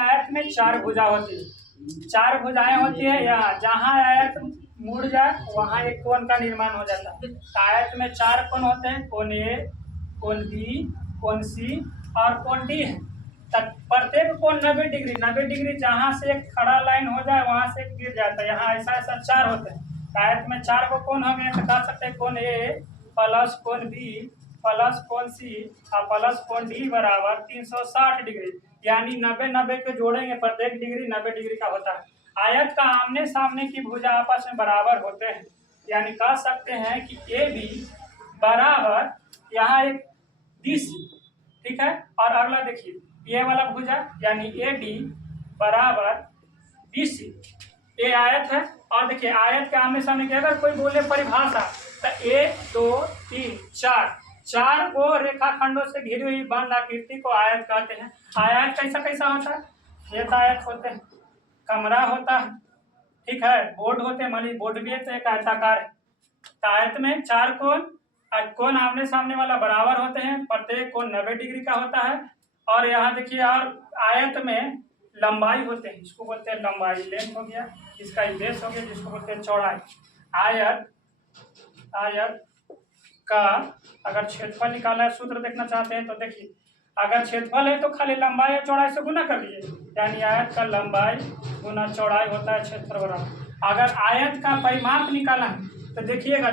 आयत में चार भुजा होती है, चार भुजाएं होती है। यहाँ जहाँ आयत मुड़ जाए वहाँ एक कोण का निर्माण हो जाता है। आयत में चार कोण होते हैं, कोण ए, कोण बी, कोण सी और कोण डी है। प्रत्येक कोण 90 डिग्री जहाँ से एक खड़ा लाइन हो जाए वहाँ से गिर जाता है। यहाँ ऐसा ऐसा चार होते हैं। आयत में चार को कोण हो गए तो कह सकते हैं कोण ए प्लस कोण बी प्लस कोण सी और प्लस कोण डी बराबर 360 डिग्री, यानी 90 के जोड़ेंगे प्रत्येक डिग्री 90 डिग्री का होता है। आयत का आमने सामने की भुजा आपस में बराबर होते हैं, यानी कह सकते हैं कि ए बी बराबर यहाँ एक BC, ठीक है। और अगला देखिए ये वाला भुजा यानी ए डी बराबर BC, ये आयत है। और देखिए आयत के आमने सामने की अगर कोई बोले परिभाषा तो 1 2 3 4 चार को रेखाखंडों से घिरी हुई बंद आकृति को आयत कहते हैं। आयत कैसा कैसा होता है? खेत आयत होते हैं, कमरा होता है, ठीक है, बोर्ड होते हैं, मान लीजिए बोर्ड भी है तो एक आयताकार है। तो आयत में चार कोण आमने सामने वाला बराबर होते हैं, प्रत्येक कोण 90 डिग्री का होता है। और यहाँ देखिए और आयत में लंबाई होते हैं, इसको बोलते हैं लंबाई, लेंथ हो गया, इसका बेस हो गया जिसको बोलते हैं चौड़ाई। आयत का अगर क्षेत्रफल निकालना है, सूत्र देखना चाहते हैं तो देखिए अगर क्षेत्रफल है तो खाली लंबाई और चौड़ाई से गुना कर लीजिए, यानी आयत का लंबाई गुना चौड़ाई होता है क्षेत्रफल बराबर। अगर आयत का परिमाप निकालना है तो देखिएगा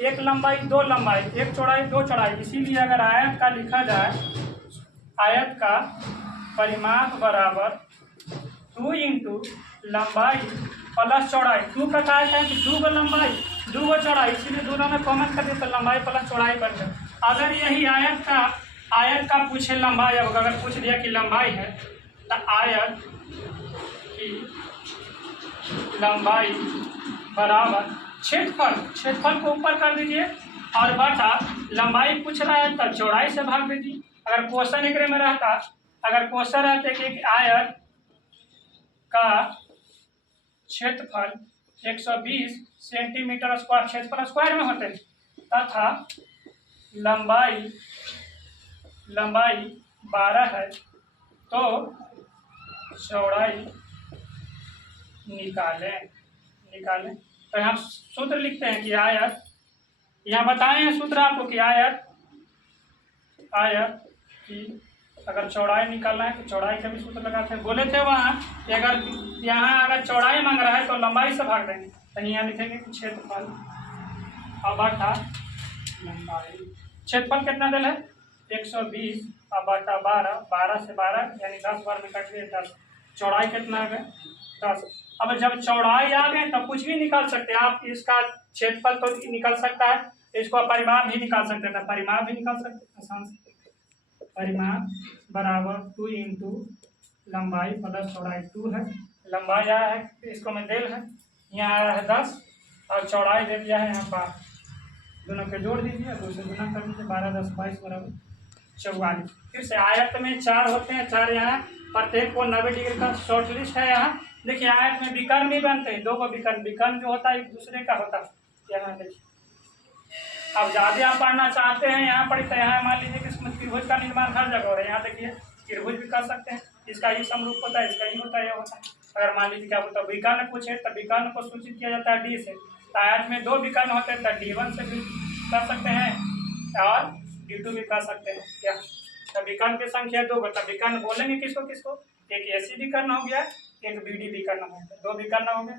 एक लंबाई दो लंबाई, एक चौड़ाई दो चौड़ाई, इसीलिए अगर आयत का लिखा जाए आयत का परिमाप बराबर 2 इंटू लंबाई प्लस चौड़ाई। 2 का क्या है कि 2 लंबाई 2 चौड़ाई, इसीलिए दोनों में कॉमन कर दिया तो लंबाई प्लस चौड़ाई बन गया। अगर यही आयत का पूछे लंबाई, अब अगर पूछ दिया कि लंबाई है तो आयत की लंबाई बराबर क्षेत्रफल को ऊपर कर दीजिए और बटा लंबाई पूछ रहा है तो चौड़ाई से भाग दीजिए। अगर क्वेश्चन एक में रहता, अगर क्वेश्चन रहते कि आयत का क्षेत्रफल 120 सेंटीमीटर स्क्वायर, क्षेत्रफल स्क्वायर में होते तथा लंबाई 12 है तो चौड़ाई निकालें। तो यहाँ सूत्र लिखते हैं कि आयत, यहाँ बताए हैं सूत्र आपको कि आयत की अगर चौड़ाई निकालना है तो चौड़ाई का भी सूत्र लगाते हैं। बोले थे वहाँ कि अगर यहाँ अगर चौड़ाई मांग रहा है तो लंबाई से भाग देंगे, तो यहाँ लिखेंगे कि क्षेत्रफल और बटा लंबाई। क्षेत्रफल कितना दिल है 120 और बटा 12 से 12 यानी 10 बार में कट गए 10। चौड़ाई कितना है 10। अब जब चौड़ाई आ गए तो कुछ भी निकाल सकते हैं आप, इसका क्षेत्रफल तो निकल सकता है, इसको परिमाप भी निकाल सकते हैं, परिमाप भी निकाल सकते हैं आसान से। परिमाप बराबर 2 इंटू लंबाई प्लस चौड़ाई 2 है। लंबाई आया है इसको में देल है, यहाँ आया है 10 और चौड़ाई दे दिया है यहाँ 12, दोनों के जोड़ दीजिए, 2 से गुना कर दीजिए, 12 10 22 बराबर 44। फिर से आयत में चार होते हैं, चार यहाँ प्रत्येक को 90 डिग्री का शॉर्ट लिस्ट है। यहाँ देखिए आयत में विकर्ण भी बनते हैं, 2 को विकर्ण जो होता है एक दूसरे का होता है। यहाँ देखिए अब ज़्यादा आप पढ़ना चाहते हैं यहाँ पर तो यहाँ मान लीजिए कि इसमें त्रिभुज का निर्माण हर जगह हो रहा है। यहाँ देखिए त्रिभुज भी कर सकते हैं, इसका ही समरूप होता है, इसका ही होता है, यह होता है। अगर मान लीजिए क्या बोलता है विकर्ण पूछे तो विकर्ण को सूचित किया जाता है डी से, तो आयत में 2 विकर्ण होते हैं तो D1 से भी कर सकते हैं और D2 भी कर सकते हैं। क्या तो विकर्ण की संख्या 2 तो विकर्ण बोलेंगे किसको, एक AC विकर्ण हो गया, एक BD विकर्ण हो गया, 2 विकर्ण हो गए।